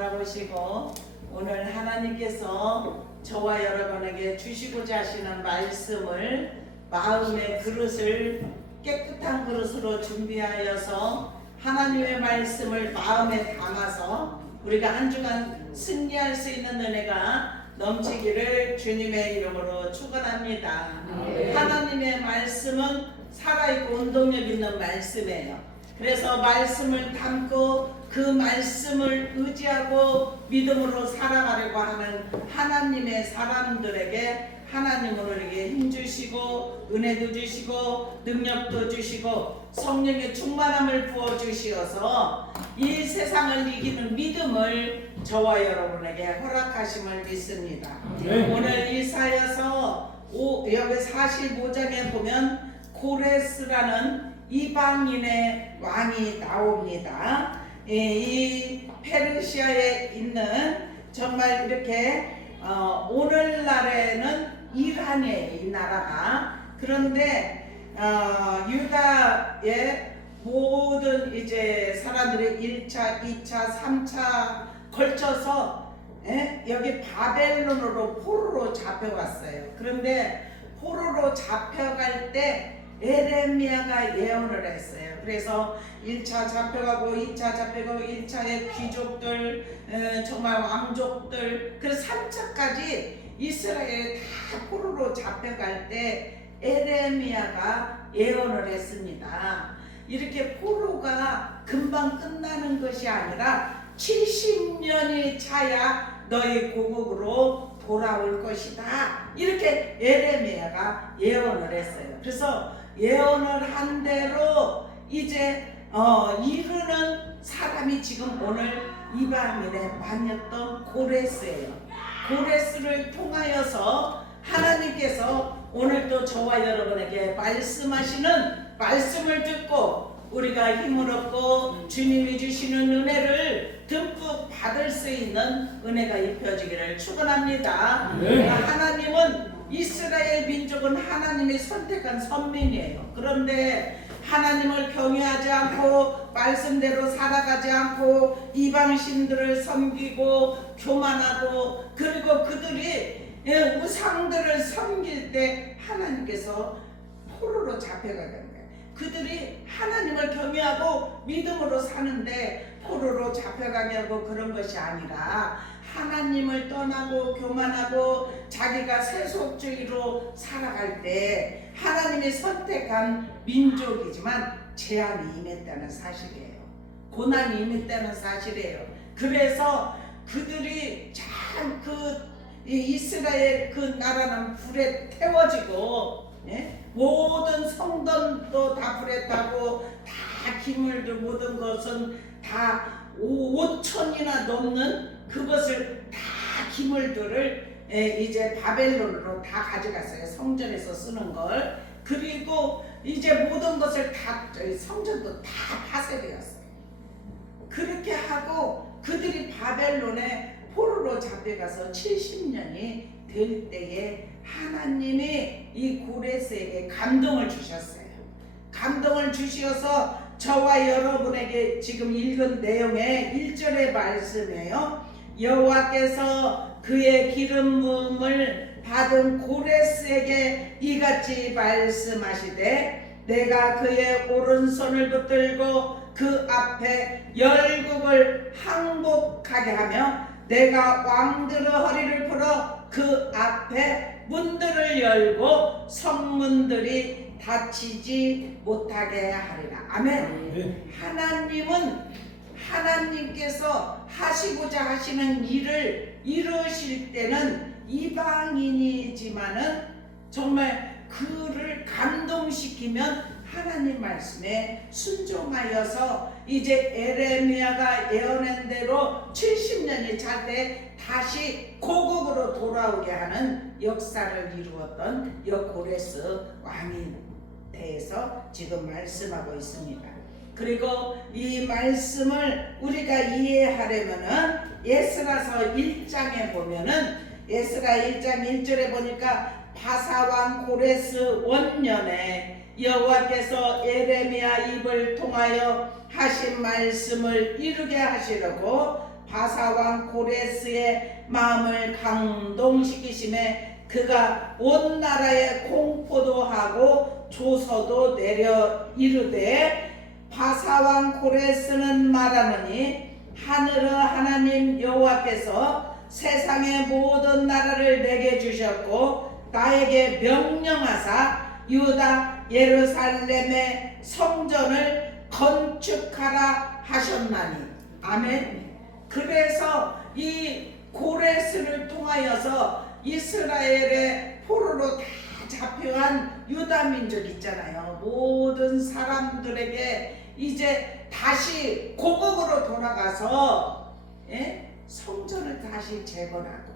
바라보시고 오늘 하나님께서 저와 여러분에게 주시고자 하시는 말씀을 마음의 그릇을 깨끗한 그릇으로 준비하여서 하나님의 말씀을 마음에 담아서 우리가 한 주간 승리할 수 있는 은혜가 넘치기를 주님의 이름으로 축원합니다. 하나님의 말씀은 살아있고 운동력 있는 말씀이에요. 그래서 말씀을 담고 그 말씀을 의지하고 믿음으로 살아가려고 하는 하나님의 사람들에게 하나님은 우리에게 힘주시고 은혜도 주시고 능력도 주시고 성령의 충만함을 부어주시어서 이 세상을 이기는 믿음을 저와 여러분에게 허락하심을 믿습니다. 오늘 이사야서 여기 45장에 보면 고레스라는 이방인의 왕이 나옵니다. 이 페르시아에 있는 정말 이렇게 오늘날에는 이란이에요, 이 나라가. 그런데 유다의 모든 이제 사람들이 1차, 2차, 3차 걸쳐서 여기 바벨론으로 포로로 잡혀갔어요. 그런데 포로로 잡혀갈 때 에레미야가 예언을 했어요. 그래서 1차 잡혀가고 2차 잡혀가고 1차의 귀족들 정말 왕족들 그래서 3차까지 이스라엘 다 포로로 잡혀갈 때 에레미야가 예언을 했습니다. 이렇게 포로가 금방 끝나는 것이 아니라 70년이 차야 너희 고국으로 돌아올 것이다. 이렇게 에레미야가 예언을 했어요. 그래서 예언을 한 대로 이제 이르는 사람이 지금 오늘 이방인의 왕이었던 고레스예요. 고레스를 통하여서 하나님께서 오늘도 저와 여러분에게 말씀하시는 말씀을 듣고 우리가 힘을 얻고 주님이 주시는 은혜를 듬뿍 받을 수 있는 은혜가 입혀지기를 축원합니다. 하나님은 이스라엘 민족은 하나님이 선택한 선민이에요. 그런데 하나님을 경외하지 않고 말씀대로 살아가지 않고 이방신들을 섬기고 교만하고 그리고 그들이 우상들을 섬길 때 하나님께서 포로로 잡혀가는 거예요. 그들이 하나님을 경외하고 믿음으로 사는데 포로로 잡혀가게 하고 그런 것이 아니라 하나님을 떠나고 교만하고 자기가 세속주의로 살아갈 때 하나님이 선택한 민족이지만 재앙이 임했다는 사실이에요. 고난이 임했다는 사실이에요. 그래서 그들이 참 이스라엘 그 나라는 불에 태워지고 모든 성전도 다 불에 타고 다 기물들 모든 것은 다 5천이나 넘는 그것을 다 기물들을 이제 바벨론으로 다 가져갔어요. 성전에서 쓰는 걸. 그리고 이제 모든 것을 다 성전도 다 파쇄되었어요. 그렇게 하고 그들이 바벨론에 포로로 잡혀가서 70년이 될 때에 하나님이 이 고레스에게 감동을 주셨어요. 감동을 주셔서 저와 여러분에게 지금 읽은 내용의 1절의 말씀이에요. 여호와께서 그의 기름 부음을 받은 고레스에게 이같이 말씀하시되 내가 그의 오른손을 붙들고 그 앞에 열국을 항복하게 하며 내가 왕들의 허리를 풀어 그 앞에 문들을 열고 성문들이 닫히지 못하게 하리라. 아멘. 하나님은 하나님께서 하시고자 하시는 일을 이루실 때는 이방인이지만은 정말 그를 감동시키면 하나님 말씀에 순종하여서 이제 에레미야가 예언한 대로 70년이 잘 때 다시 고국으로 돌아오게 하는 역사를 이루었던 고레스 왕이 대해서 지금 말씀하고 있습니다. 그리고 이 말씀을 우리가 이해하려면은 에스라서 1장에 보면은 에스라 1장 1절에 보니까 바사왕 고레스 원년에 여호와께서 에레미야 입을 통하여 하신 말씀을 이루게 하시려고 바사왕 고레스의 마음을 감동시키심에 그가 온 나라에 공포도 하고 조서도 내려 이르되 바사왕 고레스는 말하노니 하늘의 하나님 여호와께서 세상의 모든 나라를 내게 주셨고 나에게 명령하사 유다 예루살렘의 성전을 건축하라 하셨나니. 아멘. 그래서 이 고레스를 통하여서 이스라엘의 포로로 다 잡혀간 유다 민족 있잖아요. 모든 사람들에게 이제 다시 고국으로 돌아가서 성전을 다시 재건하고,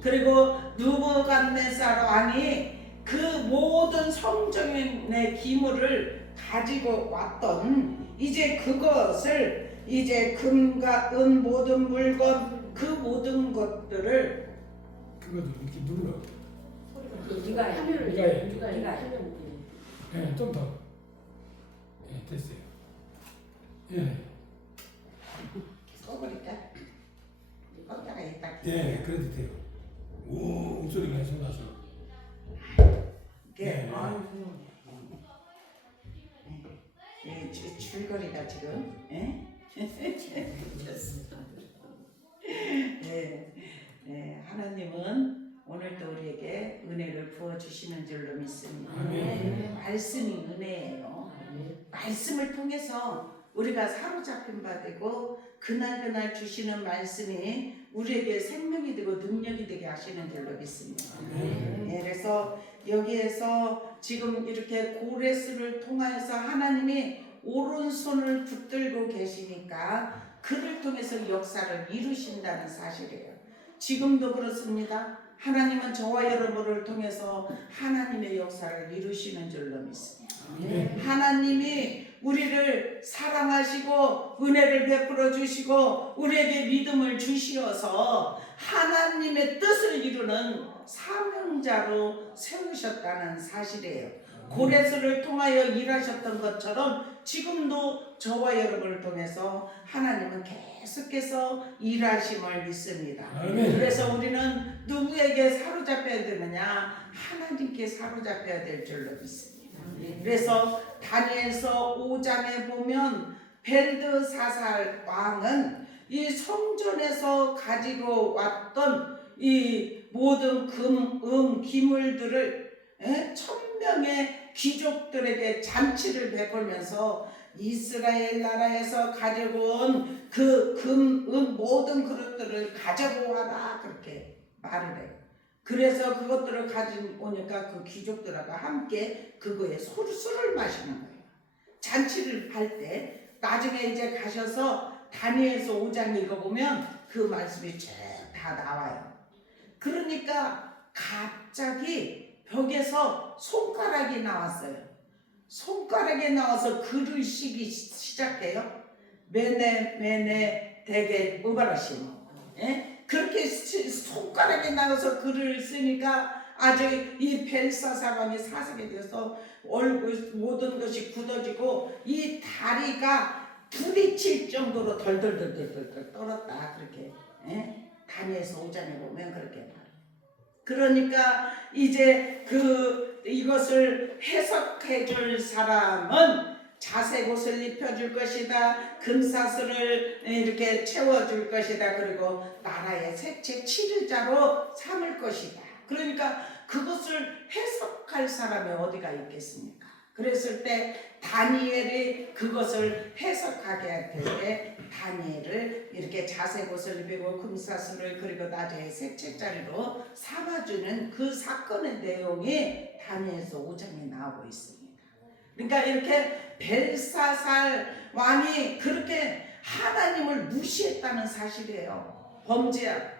그리고 느부갓네살 왕이 그 모든 성전의 기물을 가지고 왔던 이제 그것을 이제 금과 은 모든 물건 그 모든 것들을 그것도 이렇게 눌러. 네가 하면은 네가 해. 네가 하면 예, 좀 더. 예, 됐어요. 예, 써버릴까? 껐다가 있다. 예, 그래도 돼요. 오, 목소리가 쏟아서. 이게 네. 줄거리가 지금 하나님은 오늘도 우리에게 은혜를 부어주시는 줄로 믿습니다. 말씀이 은혜예요. 말씀을 통해서 우리가 사로잡힌 바 되고 그날 주시는 말씀이 우리에게 생명이 되고 능력이 되게 하시는 줄로 믿습니다. 그래서 여기에서 지금 이렇게 고레스를 통하여서 하나님이 오른손을 붙들고 계시니까 그를 통해서 역사를 이루신다는 사실이에요. 지금도 그렇습니다. 하나님은 저와 여러분을 통해서 하나님의 역사를 이루시는 줄로 믿습니다. 하나님이 우리를 사랑하시고 은혜를 베풀어 주시고 우리에게 믿음을 주시어서 하나님의 뜻을 이루는 사명자로 세우셨다는 사실이에요. 고레스를 통하여 일하셨던 것처럼 지금도 저와 여러분을 통해서 하나님은 계속해서 일하심을 믿습니다. 그래서 우리는 누구에게 사로잡혀야 되느냐? 하나님께 사로잡혀야 될 줄로 믿습니다. 그래서 다니엘서 5장에 보면 벨드사살 왕은 이 성전에서 가지고 왔던 이 모든 금, 기물들을 1000명의 귀족들에게 잔치를 베풀면서 이스라엘 나라에서 가지고 온 그 금, 모든 그릇들을 가지고 와라 그렇게 말을 해요. 그래서 그것들을 가지고 오니까 그 귀족들하고 함께 그거에 술을 마시는 거예요. 잔치를 할 때 나중에 이제 가셔서 다니엘서 5장 읽어보면 그 말씀이 쭉 다 나와요. 그러니까 갑자기 벽에서 손가락이 나왔어요. 손가락이 나와서 글을 쓰기 시작해요. 메네 대게 우바라시모. 그렇게 손가락이 나와서 글을 쓰니까 아주 이 벨사사람이 사색이 돼서 얼굴 모든 것이 굳어지고 이 다리가 부딪힐 정도로 덜덜덜덜 떨었다. 그렇게 다니엘서 5장에 보면 그렇게 말해요. 그러니까 이제 이것을 해석해 줄 사람은 자색 옷을 입혀줄 것이다. 금사슬을 이렇게 채워줄 것이다. 그리고 나라의 색채 치르자로 삼을 것이다. 그러니까 그것을 해석할 사람이 어디가 있겠습니까? 그랬을 때 다니엘이 그것을 해석하게 할 때 다니엘을 이렇게 자색 옷을 입히고 금사슬을 그리고 나중에 색채자리로 삼아주는 그 사건의 내용이 다니엘서 5장에 나오고 있습니다. 그러니까 이렇게 벨사살 왕이 그렇게 하나님을 무시했다는 사실이에요. 범죄야.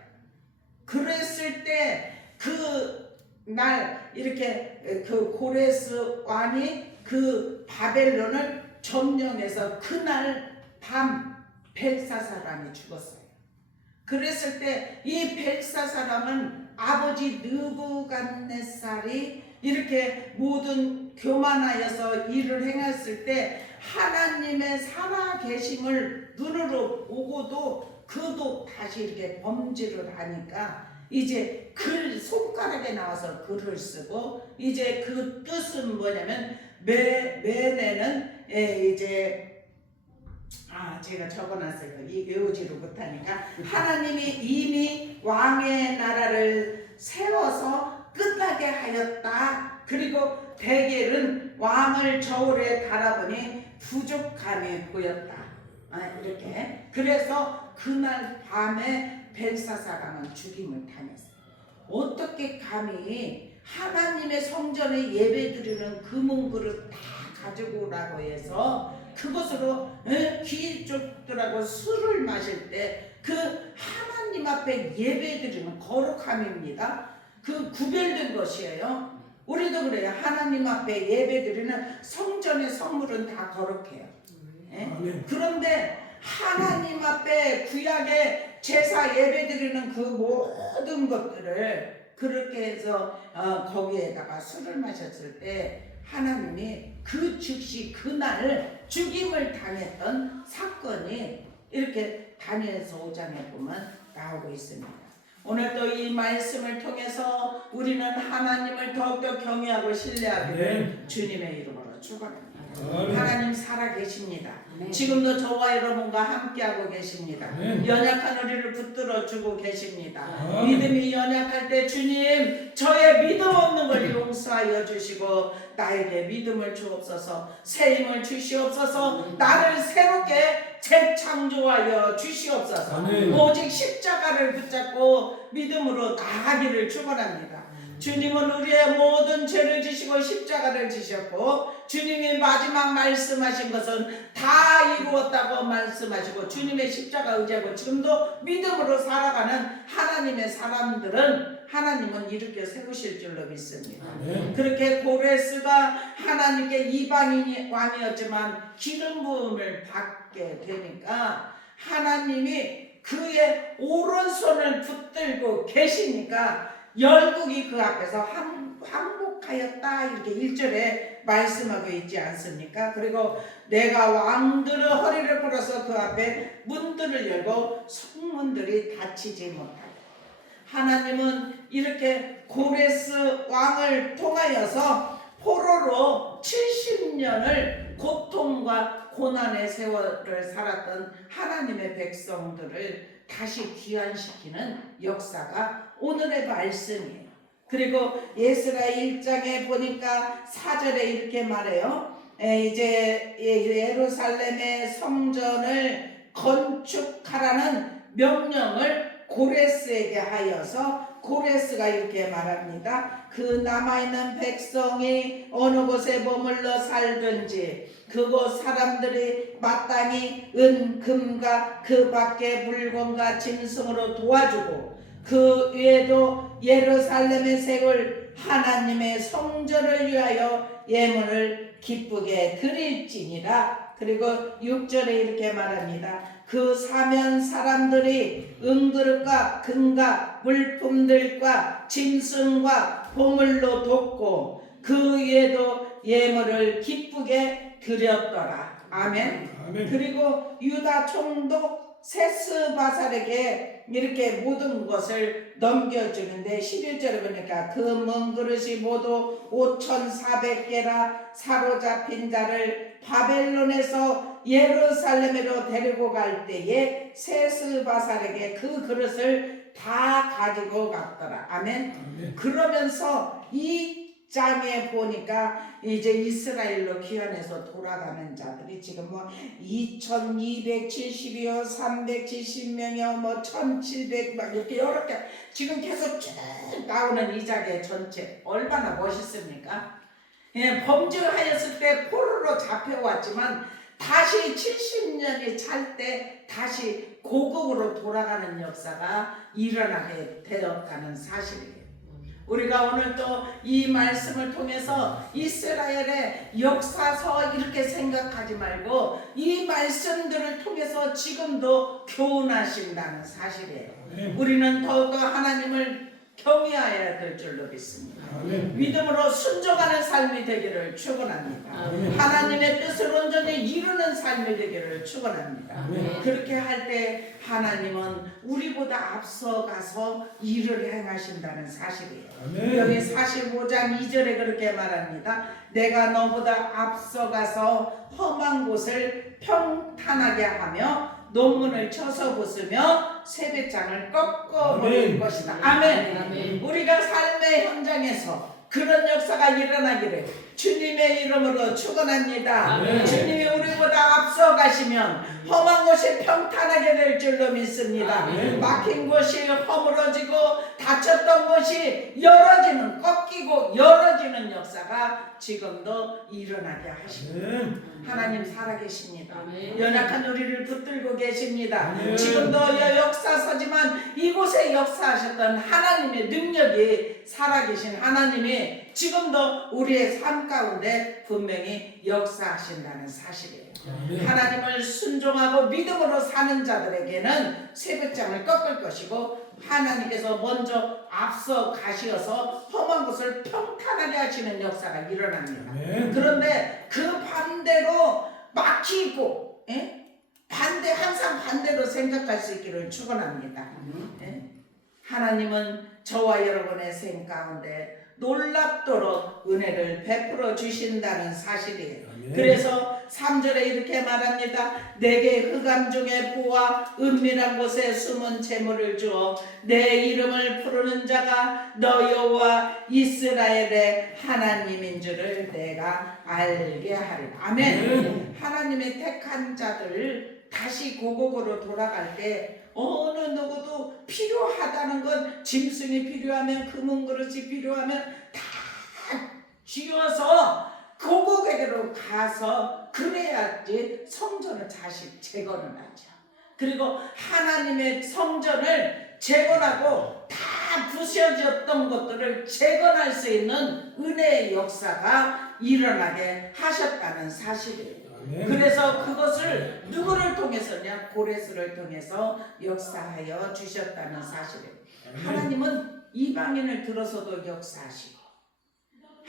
그랬을 때 그날 이렇게 그 고레스 왕이 그 바벨론을 점령해서 그날 밤 벨사사람이 죽었어요. 그랬을 때 이 벨사사람은 아버지 느부갓네살이 이렇게 모든 교만하여서 일을 행했을 때 하나님의 살아계심을 눈으로 보고도 그도 다시 이렇게 범죄를 하니까 이제 글 손가락에 나와서 글을 쓰고 이제 그 뜻은 뭐냐면 매내는 이제 제가 적어놨어요. 이 외우지를 못하니까 하나님이 이미 왕의 나라를 세워서 끝나게 하였다. 그리고 대개는 왕을 저울에 달아보니 부족함이 보였다. 이렇게. 그래서 그날 밤에 벨사사랑은 죽임을 당했어요. 어떻게 감히 하나님의 성전에 예배드리는 금은 그릇 다 가지고 오라고 해서 그것으로 귀족들하고 술을 마실 때 그 하나님 앞에 예배드리는 거룩함입니다. 그 구별된 것이에요. 우리도 그래요. 하나님 앞에 예배드리는 성전의 성물은 다 거룩해요. 그런데 하나님 앞에 구약의 제사 예배드리는 그 모든 것들을 그렇게 해서 거기에다가 술을 마셨을 때 하나님이 그 즉시 그날 죽임을 당했던 사건이 이렇게 다니엘서 5장에 보면 나오고 있습니다. 오늘도 이 말씀을 통해서 우리는 하나님을 더욱더 경외하고 신뢰하기를 주님의 이름으로 축원합니다. 하나님 살아계십니다. 지금도 저와 여러분과 함께하고 계십니다. 연약한 우리를 붙들어주고 계십니다. 믿음이 연약할 때 주님 저의 믿음 없는 걸 용서하여 주시고 나에게 믿음을 주옵소서, 새 힘을 주시옵소서, 나를 새롭게 재창조하여 주시옵소서. 오직 십자가를 붙잡고 믿음으로 나아가기를 축원합니다. 주님은 우리의 모든 죄를 지시고 십자가를 지셨고 주님이 마지막 말씀하신 것은 다 이루었다고 말씀하시고 주님의 십자가 의지하고 지금도 믿음으로 살아가는 하나님의 사람들은 하나님은 이렇게 세우실 줄로 믿습니다. 그렇게 고레스가 하나님께 이방인 왕이었지만 기름 부음을 받게 되니까 하나님이 그의 오른손을 붙들고 계시니까 열국이 그 앞에서 항복하였다 이렇게 1절에 말씀하고 있지 않습니까? 그리고 내가 왕들의 허리를 풀어서 그 앞에 문들을 열고 성문들이 닫히지 못하고 하나님은 이렇게 고레스 왕을 통하여서 포로로 70년을 고통과 고난의 세월을 살았던 하나님의 백성들을 다시 귀환시키는 역사가 오늘의 말씀이에요. 그리고 예스라 1장에 보니까 4절에 이렇게 말해요. 이제 예루살렘의 성전을 건축하라는 명령을 고레스에게 하여서 고레스가 이렇게 말합니다. 그 남아있는 백성이 어느 곳에 머물러 살든지 그곳 사람들이 마땅히 은, 금과 그 밖의 물건과 짐승으로 도와주고 그 외에도 예루살렘에 세울 하나님의 성전을 위하여 예물을 기쁘게 드릴지니라. 그리고 6절에 이렇게 말합니다. 그 사면 사람들이 은그릇과 금과 물품들과 짐승과 보물로 돕고 그 위에도 예물을 기쁘게 드렸더라. 아멘. 그리고 유다 총독 세스바살에게 이렇게 모든 것을 넘겨주는데 11절에 보니까 그 먼 그릇이 모두 5,400개라 사로잡힌 자를 바벨론에서 예루살렘으로 데리고 갈 때에 세스바살에게 그 그릇을 다 가지고 갔더라. 아멘. 그러면서 이 장에 보니까 이제 이스라엘로 귀환해서 돌아가는 자들이 지금 뭐 2270이요 370명이요 뭐 1700 막 이렇게 지금 계속 쭉 나오는 이 장의 전체 얼마나 멋있습니까? 예, 범죄하였을 때 포로로 잡혀왔지만 다시 70년이 찰 때 다시 고국으로 돌아가는 역사가 일어나게 되었다는 사실이에요. 우리가 오늘 또 이 말씀을 통해서 이스라엘의 역사서 이렇게 생각하지 말고 이 말씀들을 통해서 지금도 교훈하신다는 사실이에요. 우리는 더욱더 하나님을 경외해야 될 줄로 믿습니다. 믿음으로 순종하는 삶이 되기를 축원합니다. 하나님의 뜻을 온전히 이루는 삶 삶이 되기를 축원합니다. 아멘. 그렇게 할 때 하나님은 우리보다 앞서가서 일을 행하신다는 사실이에요. 아멘. 여기 45장 2절에 그렇게 말합니다. 내가 너보다 앞서가서 험한 곳을 평탄하게 하며 논문을 쳐서 부수며 세뱃장을 꺾어버릴 아멘. 것이다. 아멘. 아멘. 우리가 삶의 현장에서 그런 역사가 일어나기를 주님의 이름으로 축원합니다. 아멘. 주님이 우리보다 앞서 가시면 험한 곳이 평탄하게 될 줄로 믿습니다. 아멘. 막힌 곳이 허물어지고 닫혔던 곳이 열어지는, 꺾이고 열어지는 역사가 지금도 일어나게 하십니다. 아멘. 하나님 살아계십니다. 아멘. 연약한 우리를 붙들고 계십니다. 아멘. 지금도 역사서지만 이곳에 역사하셨던 하나님의 능력이 살아계신 하나님이 지금도 우리의 삶 가운데 분명히 역사하신다는 사실이에요. 아멘. 하나님을 순종하고 믿음으로 사는 자들에게는 세뱃장을 꺾을 것이고 하나님께서 먼저 앞서 가시어서 험한 곳을 평탄하게 하시는 역사가 일어납니다. 아멘. 그런데 그 반대로 막히고 항상 반대로 생각할 수 있기를 축원합니다. 예? 하나님은 저와 여러분의 생 가운데 놀랍도록 은혜를 베풀어 주신다는 사실이에요. 아멘. 그래서 3절에 이렇게 말합니다. 내게 흑암 중에 보아 은밀한 곳에 숨은 재물을 주어 내 이름을 부르는 자가 너 여호와 이스라엘의 하나님인 줄을 내가 알게 하리라. 아멘. 하나님의 택한 자들 다시 고국으로 돌아갈 때 어느 누구도 필요하다는 건 짐승이 필요하면 금은 그릇이 필요하면 다 쥐어서 고국에게로 가서 그래야지 성전을 다시 재건을 하죠. 그리고 하나님의 성전을 재건하고 다 부셔졌던 것들을 재건할 수 있는 은혜의 역사가 일어나게 하셨다는 사실이에요. 아멘. 그래서 그것을 누구를 통해서냐? 고레스를 통해서 역사하여 주셨다는 사실이에요. 하나님은 이방인을 들어서도 역사하시고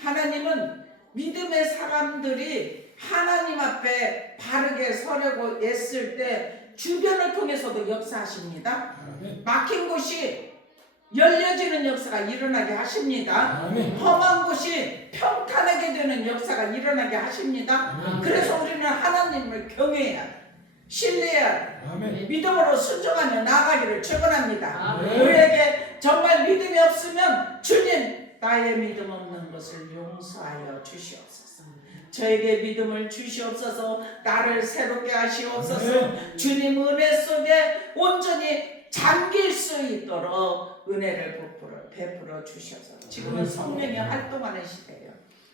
하나님은 믿음의 사람들이 하나님 앞에 바르게 서려고 애쓸 때 주변을 통해서도 역사하십니다. 아멘. 막힌 곳이 열려지는 역사가 일어나게 하십니다. 아멘. 험한 곳이 평탄하게 되는 역사가 일어나게 하십니다. 아멘. 그래서 우리는 하나님을 경외해야 돼. 신뢰해야 돼. 아멘. 믿음으로 순종하며 나아가기를 축원합니다. 아멘. 우리에게 정말 믿음이 없으면 주님 나의 믿음 없는 것을 용서하여 주시옵소서. 저에게 믿음을 주시옵소서. 나를 새롭게 하시옵소서. 주님 은혜 속에 온전히 잠길 수 있도록 은혜를 베풀어 주셔서 지금은 성령이 활동하는 시대예요.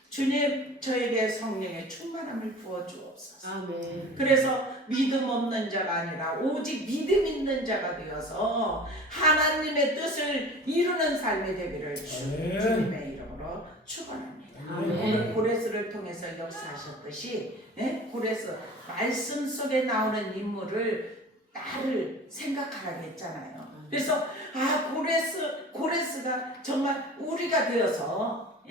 주님 저에게 성령의 충만함을 부어 주옵소서. 아멘. 그래서 믿음 없는 자가 아니라 오직 믿음 있는 자가 되어서 하나님의 뜻을 이루는 삶이 되기를 아멘. 주님의 이름으로 축원합니다. 아멘. 오늘 고레스를 통해서 역사하셨듯이 고레스 말씀 속에 나오는 인물을 나를 생각하라고 했잖아요. 그래서 고레스가 정말 우리가 되어서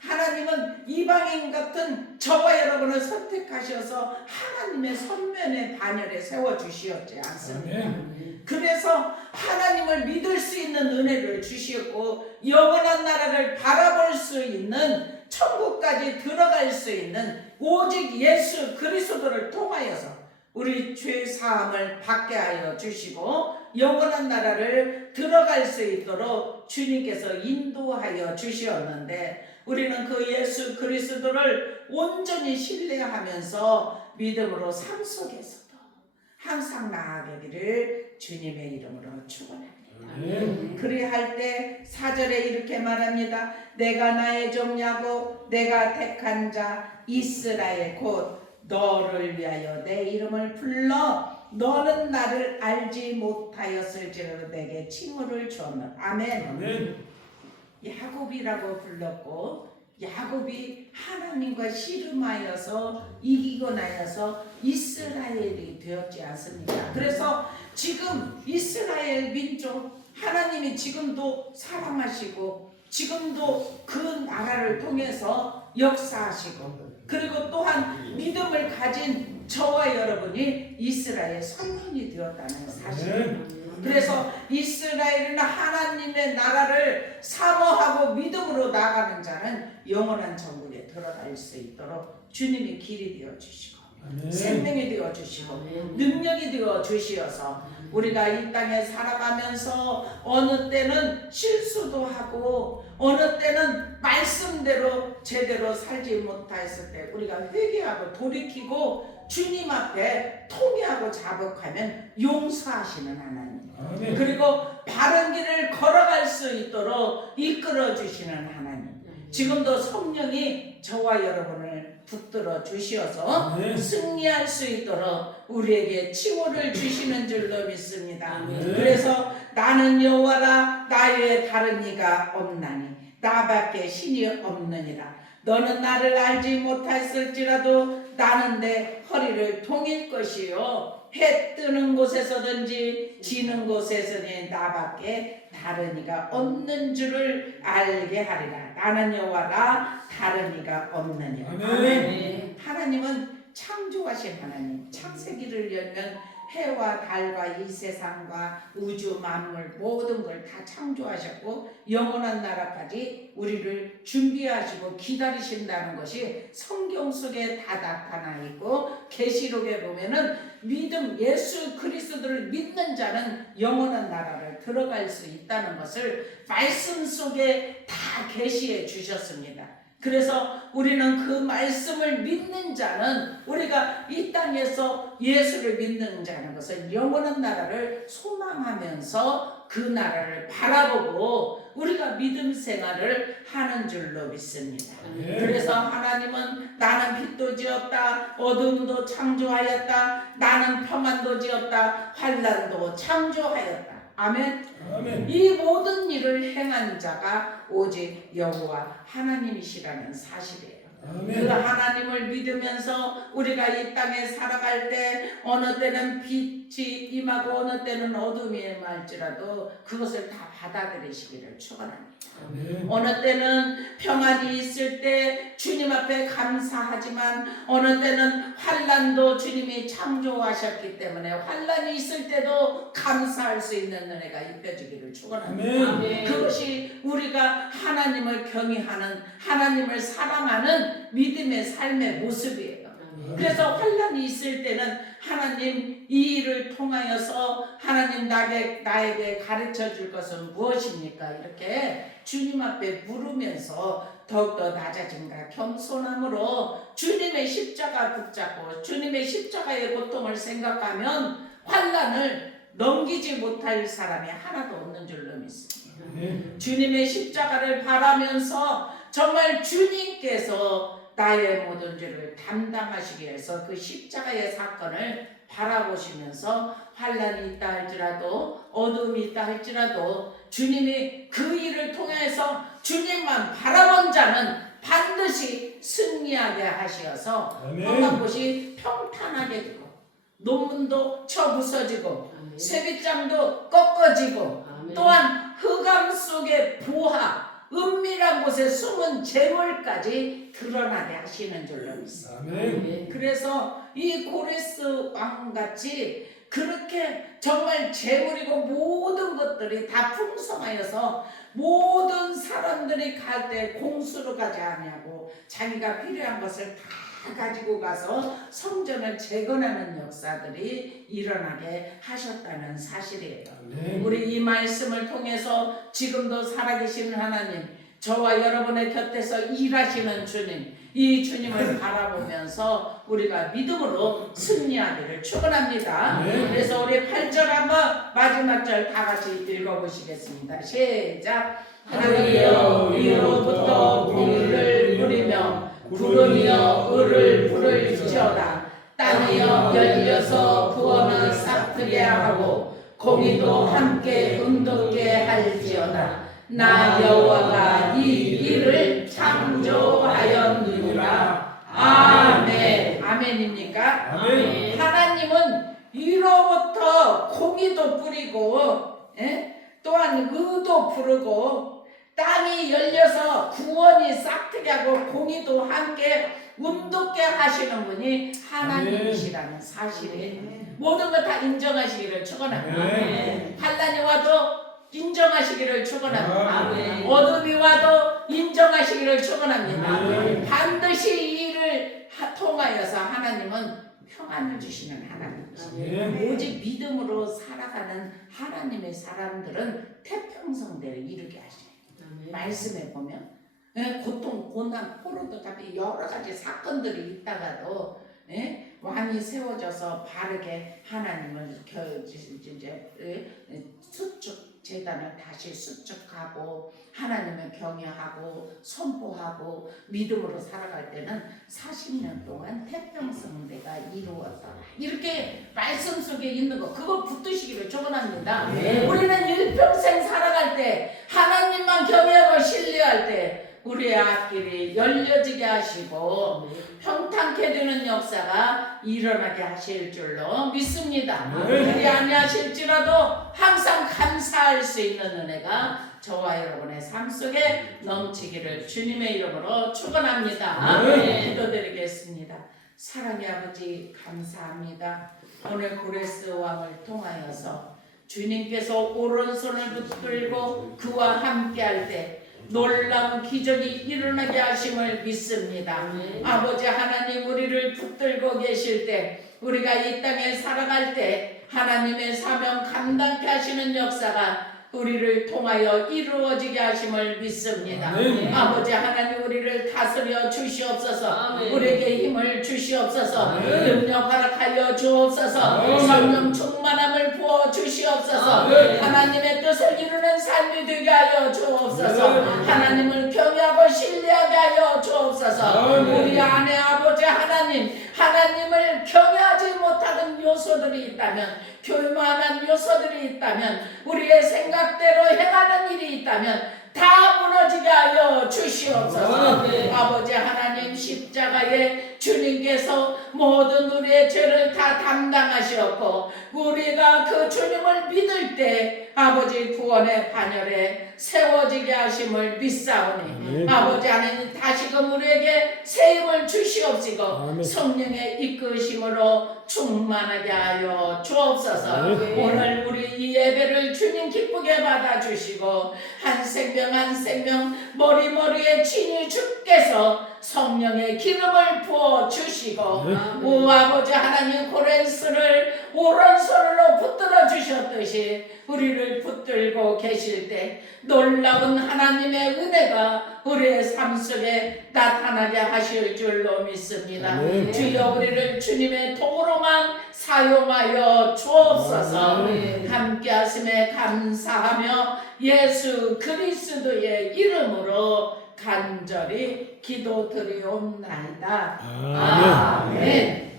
하나님은 이방인 같은 저와 여러분을 선택하셔서 하나님의 선면의 반열에 세워주시었지 않습니까? 아멘. 그래서 하나님을 믿을 수 있는 은혜를 주시었고 영원한 나라를 바라볼 수 있는 천국까지 들어갈 수 있는 오직 예수 그리스도를 통하여서 우리 죄 사함을 받게 하여 주시고 영원한 나라를 들어갈 수 있도록 주님께서 인도하여 주시었는데 우리는 그 예수 그리스도를 온전히 신뢰하면서 믿음으로 삶 속에서도 항상 나아가기를 주님의 이름으로 축원합니다. 아멘. 그리할 때 4절에 이렇게 말합니다. 내가 나의 종 야곱 내가 택한 자 이스라엘 곧 너를 위하여 내 이름을 불러 너는 나를 알지 못하였을지라도 내게 칭호를 주었노라. 아멘. 아멘. 야곱이라고 불렀고 야곱이 하나님과 씨름하여서 이기고 나여서 이스라엘이 되었지 않습니까? 그래서 지금 이스라엘 민족 하나님이 지금도 사랑하시고 지금도 그 나라를 통해서 역사하시고 그리고 또한 믿음을 가진 저와 여러분이 이스라엘 선민이 되었다는 사실. 그래서 이스라엘은 하나님의 나라를 사모하고 믿음으로 나가는 자는 영원한 천국에 들어갈 수 있도록 주님이 길이 되어 주시고 생명이 되어 주시고 능력이 되어 주시어서 우리가 이 땅에 살아가면서 어느 때는 실수도 하고 어느 때는 말씀대로 제대로 살지 못했을 때 우리가 회개하고 돌이키고 주님 앞에 통회하고 자복하면 용서하시는 하나님, 그리고 바른 길을 걸어갈 수 있도록 이끌어 주시는 하나님, 지금도 성령이 저와 여러분을 붙들어 주시어서 승리할 수 있도록 우리에게 치유를 주시는 줄로 믿습니다. 그래서 나는 여호와라, 나 외에 다른 이가 없나니 나밖에 신이 없느니라. 너는 나를 알지 못했을지라도 나는 내 허리를 동일 것이요 해 뜨는 곳에서든지 지는 곳에서든지 나밖에 다른 이가 없는 줄을 알게 하리라. 나는 여호와라, 다른 이가 없느니라. 아멘. 하나님은 창조하신 하나님, 창세기를 열면 해와 달과 이 세상과 우주 만물 모든 걸 다 창조하셨고 영원한 나라까지 우리를 준비하시고 기다리신다는 것이 성경 속에 다 나타나 있고, 계시록에 보면은 믿음 예수 그리스도를 믿는 자는 영원한 나라를 들어갈 수 있다는 것을 말씀 속에 다 계시해 주셨습니다. 그래서 우리는 그 말씀을 믿는 자는, 우리가 이 땅에서 예수를 믿는 자는 것은 영원한 나라를 소망하면서 그 나라를 바라보고 우리가 믿음 생활을 하는 줄로 믿습니다. 그래서 하나님은 나는 빛도 지었다, 어둠도 창조하였다, 나는 평안도 지었다, 환난도 창조하였다. 아멘. 아멘. 이 모든 일을 행한 자가 오직 여호와 하나님이시라는 사실이에요. 아멘. 그 하나님을 믿으면서 우리가 이 땅에 살아갈 때 어느 때는 빛이 임하고 어느 때는 어둠이 임할지라도 그것을 다 받아들이시기를 축원합니다. 어느 때는 평안이 있을 때 주님 앞에 감사하지만 어느 때는 환난도 주님이 창조하셨기 때문에 환난이 있을 때도 감사할 수 있는 은혜가 입혀지기를 축원합니다. 그것이 우리가 하나님을 경외하는, 하나님을 사랑하는 믿음의 삶의 모습이에요. 그래서 환난이 있을 때는 하나님, 이 일을 통하여서 하나님 나에게 가르쳐 줄 것은 무엇입니까? 이렇게 주님 앞에 물으면서 더욱더 낮아짐과 겸손함으로 주님의 십자가 붙잡고 주님의 십자가의 고통을 생각하면 환난을 넘기지 못할 사람이 하나도 없는 줄로 믿습니다. 주님의 십자가를 바라면서 정말 주님께서 나의 모든 죄를 담당하시기 위해서 그 십자가의 사건을 바라보시면서 환난이 있다 할지라도 어둠이 있다 할지라도 주님이 그 일을 통해서 주님만 바라본 자는 반드시 승리하게 하시어서 험한 곳이 평탄하게 되고 논문도 쳐부서지고 쇠빗장도 꺾어지고 또한 흑암 속의 부하, 은밀한 곳에 숨은 재물까지 드러나게 하시는 줄로 믿습니다. 그래서 이 고레스 왕같이 그렇게 정말 재물이고 모든 것들이 다 풍성하여서 모든 사람들이 갈 때 공수로 가지 아니하고 자기가 필요한 것을 다 가지고 가서 성전을 재건하는 역사들이 일어나게 하셨다는 사실이에요. 우리 이 말씀을 통해서 지금도 살아계시는 하나님, 저와 여러분의 곁에서 일하시는 주님, 이 주님을 바라보면서 우리가 믿음으로 승리하기를 축원합니다. 그래서 우리 8절 한번 마지막 절 다 같이 읽어보시겠습니다. 시작. 하늘이여 위로부터 공의를 부리며 구름이여 을을 부를지어다. 땅이여 열려서 구원을 싹트게 하고 공의도 함께 응돋게 할지어다. 나 여호와가 이 일을 창조하였느니라. 아멘. 아멘입니까? 아멘. 하나님은 위로부터 공의도 뿌리고 또한 의도 부르고 땅이 열려서 구원이 싹트게 하고 공의도 함께 운동케 하시는 분이 하나님이시라는 사실에 모든 것 다 인정하시기를 축원합니다. 환난이 와도 인정하시기를 축원합니다. 어둠이 와도 인정하시기를 축원합니다. 반드시 이 일을 통하여서 하나님은 평안을 주시는 하나님이십니다. 오직 믿음으로 살아가는 하나님의 사람들은 태평성대를 이루게 하셔요. 말씀에 보면 고통, 고난, 포로도 잡히 여러 가지 사건들이 있다가도 왕이 세워져서 바르게 하나님을 수축 재단을 다시 수축하고 하나님을 경외하고 선포하고 믿음으로 살아갈 때는 40년 동안 태평성대가 이루어졌다. 이렇게 말씀 속에 있는 거 그거 붙드시기를 축원합니다. 우리는 일평생 살아갈 때 하나님만 경외하고 신뢰할 때 우리의 앞길이 열려지게 하시고 평탄케 되는 역사가 일어나게 하실 줄로 믿습니다. 그리 아니하실지라도 항상 감사할 수 있는 은혜가 저와 여러분의 삶 속에 넘치기를 주님의 이름으로 축원합니다. 기도드리겠습니다. 사랑의 아버지 감사합니다. 오늘 고레스 왕을 통하여서 주님께서 오른손을 붙들고 그와 함께할 때 놀라운 기적이 일어나게 하심을 믿습니다. 아버지 하나님 우리를 붙들고 계실 때 우리가 이 땅에 살아갈 때 하나님의 사명 감당케 하시는 역사가 우리를 통하여 이루어지게 하심을 믿습니다. 아버지 하나님 우리를 다스려 주시옵소서. 우리에게 힘을 주시옵소서. 능력 허락하여 주옵소서. 성령 충만함을 부어 주시옵소서. 하나님의 뜻을 이루는 삶이 되게 하여 주옵소서. 하나님을 경외하고 신뢰하게 하여 주옵소서. 우리 안에 아버지 하나님을 경외하지 못하는 요소들이 있다면 교만한 요소들이 있다면 우리의 생각대로 행하는 일이 있다면 다 무너지게 하여 주시옵소서. 아버지 하나님 십자가에 주님께서 모든 우리의 죄를 다 담당하셨고 우리가 그 주님을 믿을 때 아버지 구원의 반열에 세워지게 하심을 믿사오니 아버지 하나님 다시금 우리에게 새 힘을 주시옵시고 성령의 이끄심으로 충만하게 하여 주옵소서. 오늘 우리 이 예배를 주님 기쁘게 받아주시고 한 생명 한 생명 머리머리에 친히 주께서 성령의 기름을 부어 주시고 오 아버지 하나님 고레스를 오른손으로 붙들어 주셨듯이 우리를 붙들고 계실 때 놀라운 하나님의 은혜가 우리의 삶 속에 나타나게 하실 줄로 믿습니다. 주여 우리를 주님의 도구로만 사용하여 주옵소서. 함께 하심에 감사하며 예수 그리스도의 이름으로 간절히 기도드리옵나이다. 아멘.